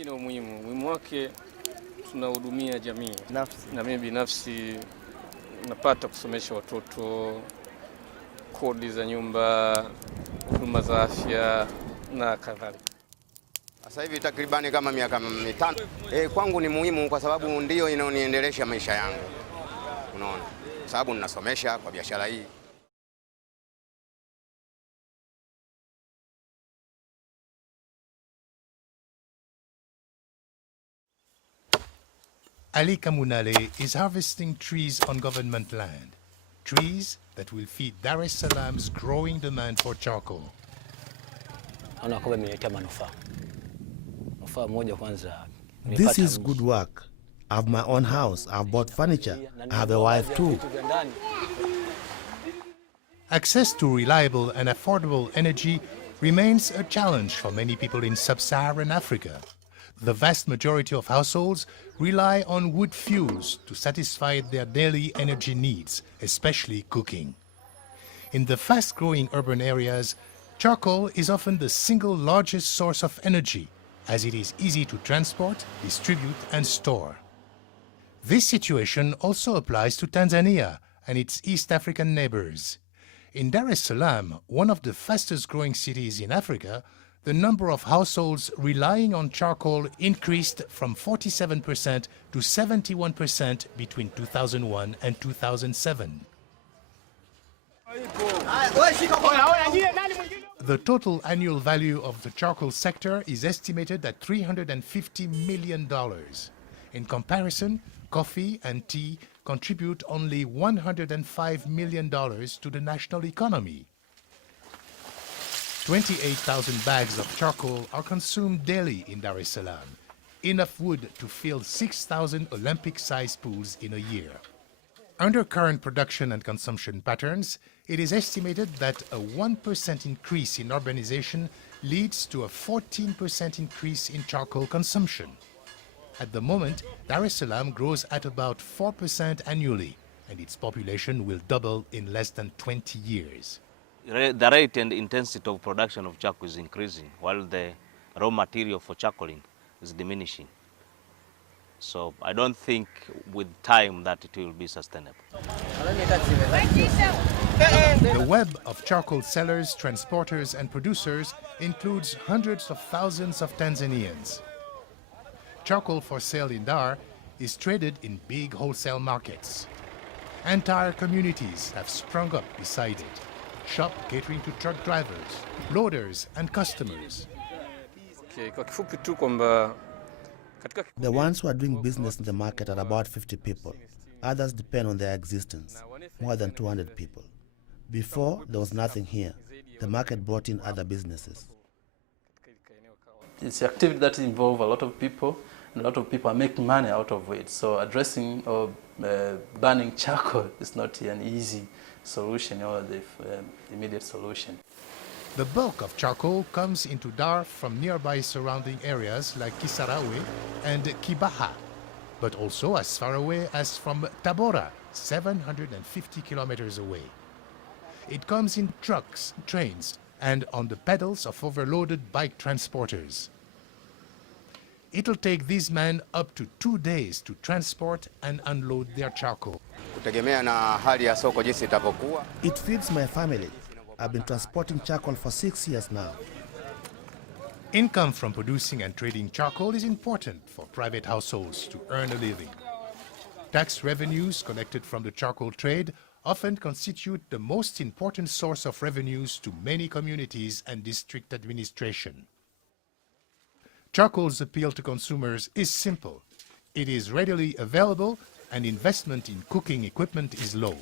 Ina umuhimu wake tunahudumia jamii. Na mimi binafsi napata kusomesha watoto, kodi za nyumba, huduma za afya na kadhalika. Sasa hivi takribani kama miaka 5. Kwangu ni muhimu kwa sababu ndio inaoniendelesha maisha yangu. Unaona? Kwa sababu ninasomesha kwa biashara hii. Ali Kamunale is harvesting trees on government land. Trees that will feed Dar es Salaam's growing demand for charcoal. This is good work. I have my own house, I have bought furniture, I have a wife too. Access to reliable and affordable energy remains a challenge for many people in sub-Saharan Africa. The vast majority of households rely on wood fuels to satisfy their daily energy needs, especially cooking. In the fast-growing urban areas, charcoal is often the single largest source of energy, as it is easy to transport, distribute, and store. This situation also applies to Tanzania and its East African neighbors. In Dar es Salaam, one of the fastest-growing cities in Africa, the number of households relying on charcoal increased from 47% to 71% between 2001 and 2007. The total annual value of the charcoal sector is estimated at $350 million. In comparison, coffee and tea contribute only $105 million to the national economy. 28,000 bags of charcoal are consumed daily in Dar es Salaam, enough wood to fill 6,000 Olympic-sized pools in a year. Under current production and consumption patterns, it is estimated that a 1% increase in urbanization leads to a 14% increase in charcoal consumption. At the moment, Dar es Salaam grows at about 4% annually, and its population will double in less than 20 years. The rate and intensity of production of charcoal is increasing, while the raw material for charcoaling is diminishing. So I don't think with time that it will be sustainable. The web of charcoal sellers, transporters, and producers includes hundreds of thousands of Tanzanians. Charcoal for sale in Dar is traded in big wholesale markets. Entire communities have sprung up beside it. Shop catering to truck drivers, loaders, and customers. The ones who are doing business in the market are about 50 people. Others depend on their existence, more than 200 people. Before, there was nothing here. The market brought in other businesses. It's an activity that involves a lot of people, and a lot of people are making money out of it. So addressing or burning charcoal is not an easy solution or the immediate solution. The bulk of charcoal comes into Dar from nearby surrounding areas like Kisarawe and Kibaha, but also as far away as from Tabora, 750 kilometers away. It comes in trucks, trains, and on the pedals of overloaded bike transporters. It'll take these men up to 2 days to transport and unload their charcoal. It feeds my family. I've been transporting charcoal for 6 years now. Income from producing and trading charcoal is important for private households to earn a living. Tax revenues collected from the charcoal trade often constitute the most important source of revenues to many communities and district administration. Charcoal's appeal to consumers is simple. It is readily available and investment in cooking equipment is low.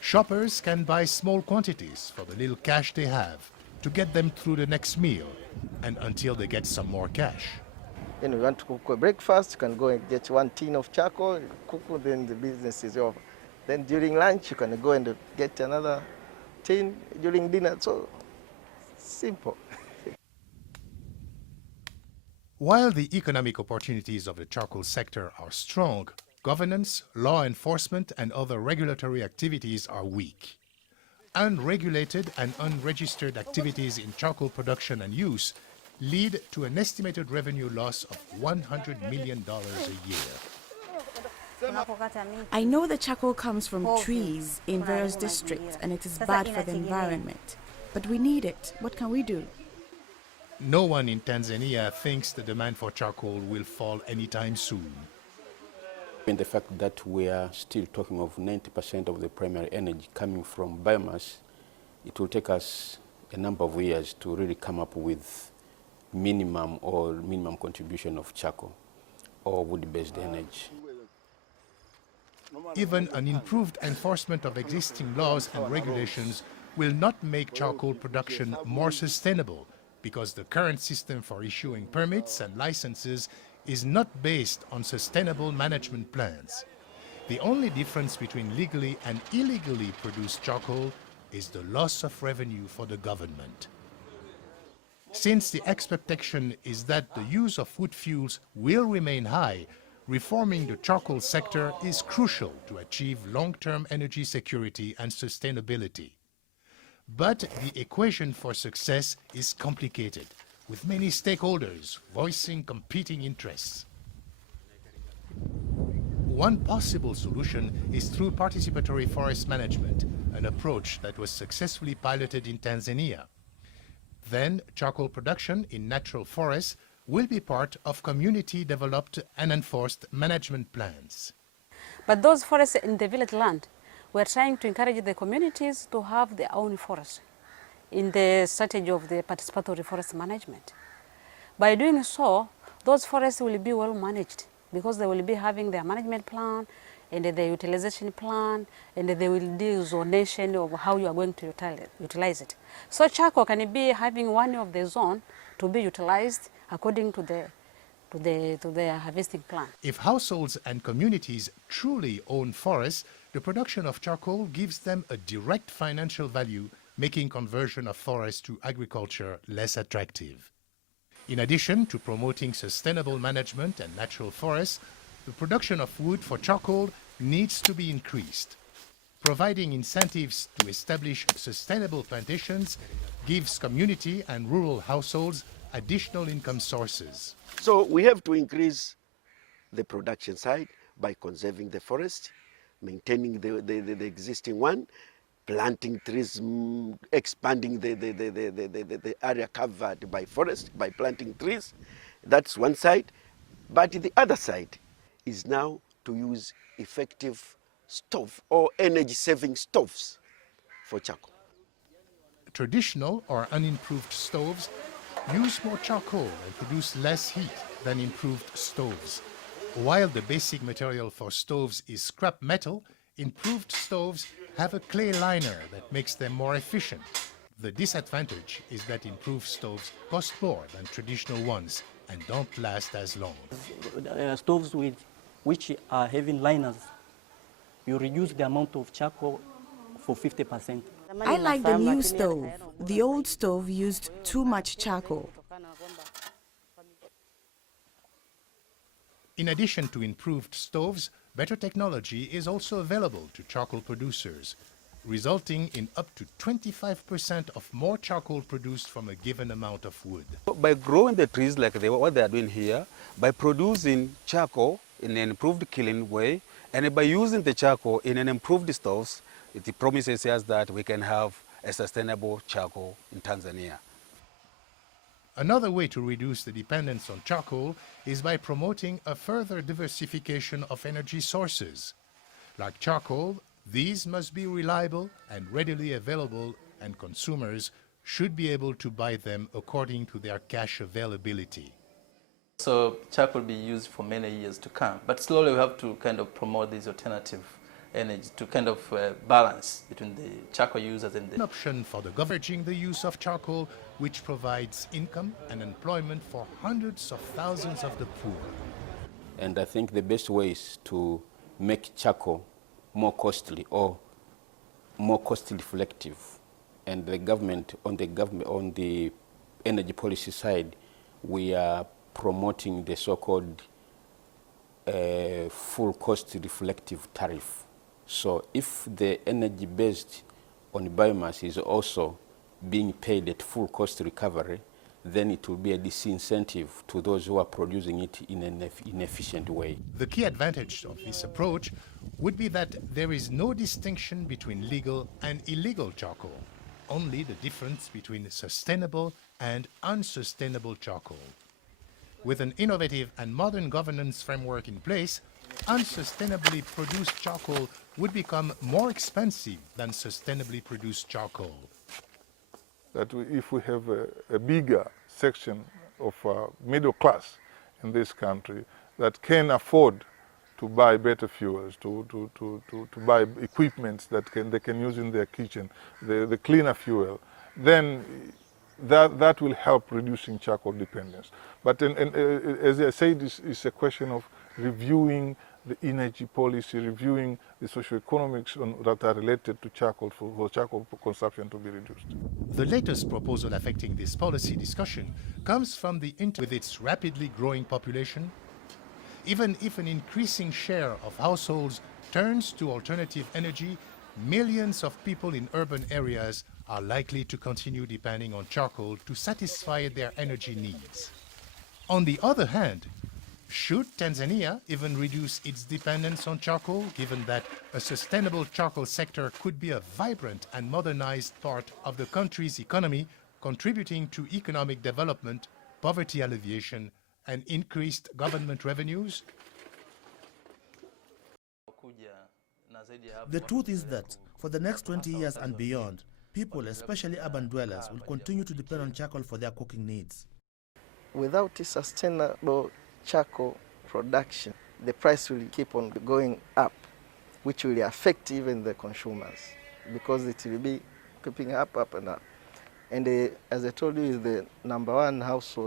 Shoppers can buy small quantities for the little cash they have to get them through the next meal and until they get some more cash. When you want to cook a breakfast, you can go and get 1 tin of charcoal, cook, then the business is over. Then during lunch, you can go and get another tin during dinner. So simple. While the economic opportunities of the charcoal sector are strong, governance, law enforcement, and other regulatory activities are weak. Unregulated and unregistered activities in charcoal production and use lead to an estimated revenue loss of $100 million a year. I know the charcoal comes from trees in various districts and it is bad for the environment. But we need it. What can we do? No one in Tanzania thinks the demand for charcoal will fall anytime soon. And the fact that we are still talking of 90% of the primary energy coming from biomass, it will take us a number of years to really come up with minimum contribution of charcoal or wood-based energy. Even an improved enforcement of existing laws and regulations will not make charcoal production more sustainable, because the current system for issuing permits and licenses is not based on sustainable management plans. The only difference between legally and illegally produced charcoal is the loss of revenue for the government. Since the expectation is that the use of wood fuels will remain high, reforming the charcoal sector is crucial to achieve long-term energy security and sustainability. But the equation for success is complicated, with many stakeholders voicing competing interests. One possible solution is through participatory forest management, an approach that was successfully piloted in Tanzania. Then, charcoal production in natural forests will be part of community-developed and enforced management plans. But those forests in the village land, we're trying to encourage the communities to have their own forest in the strategy of the participatory forest management. By doing so, those forests will be well managed because they will be having their management plan and the utilization plan, and they will do zonation of how you are going to utilize it. So charcoal can be having one of the zone to be utilized according to their harvesting plan. If households and communities truly own forests, the production of charcoal gives them a direct financial value, making conversion of forests to agriculture less attractive. In addition to promoting sustainable management and natural forests, the production of wood for charcoal needs to be increased. Providing incentives to establish sustainable plantations gives community and rural households additional income sources. So we have to increase the production side by conserving the forest, maintaining the existing one, planting trees, expanding the area covered by forest by planting trees. That's one side. But the other side is now to use effective stove or energy-saving stoves for charcoal. Traditional or unimproved stoves use more charcoal and produce less heat than improved stoves. While the basic material for stoves is scrap metal, improved stoves have a clay liner that makes them more efficient. The disadvantage is that improved stoves cost more than traditional ones and don't last as long. Stoves which are having liners, you reduce the amount of charcoal for 50%. I like the new stove. The old stove used too much charcoal. In addition to improved stoves, better technology is also available to charcoal producers, resulting in up to 25% of more charcoal produced from a given amount of wood. By growing the trees like what they are doing here, by producing charcoal in an improved killing way, and by using the charcoal in an improved stoves, it promises us that we can have a sustainable charcoal in Tanzania. Another way to reduce the dependence on charcoal is by promoting a further diversification of energy sources. Like charcoal, these must be reliable and readily available, and consumers should be able to buy them according to their cash availability. So charcoal will be used for many years to come, but slowly we have to kind of promote these alternative energy to kind of balance between the charcoal users and the... An option for the government the use of charcoal, which provides income and employment for hundreds of thousands of the poor. And I think the best way is to make charcoal more costly or more cost reflective. And the government, on the energy policy side, we are promoting the so-called full cost reflective tariff. So if the energy based on biomass is also being paid at full cost recovery, then it will be a disincentive to those who are producing it in an inefficient way. The key advantage of this approach would be that there is no distinction between legal and illegal charcoal, only the difference between sustainable and unsustainable charcoal. With an innovative and modern governance framework in place, unsustainably produced charcoal would become more expensive than sustainably produced charcoal. That if we have a bigger section of middle class in this country that can afford to buy better fuels, to buy equipment that they can use in their kitchen, the cleaner fuel, then that will help reducing charcoal dependence. But as I said, it's a question of reviewing the energy policy, reviewing the socioeconomics that are related to charcoal for charcoal consumption to be reduced. The latest proposal affecting this policy discussion comes from the with its rapidly growing population. Even if an increasing share of households turns to alternative energy, millions of people in urban areas are likely to continue depending on charcoal to satisfy their energy needs. On the other hand, should Tanzania even reduce its dependence on charcoal, given that a sustainable charcoal sector could be a vibrant and modernized part of the country's economy, contributing to economic development, poverty alleviation, and increased government revenues? The truth is that for the next 20 years and beyond, people, especially urban dwellers, will continue to depend on charcoal for their cooking needs. Without a sustainable charcoal production, the price will keep on going up, which will affect even the consumers, because it will be keeping up and up. And as I told you, the #1 household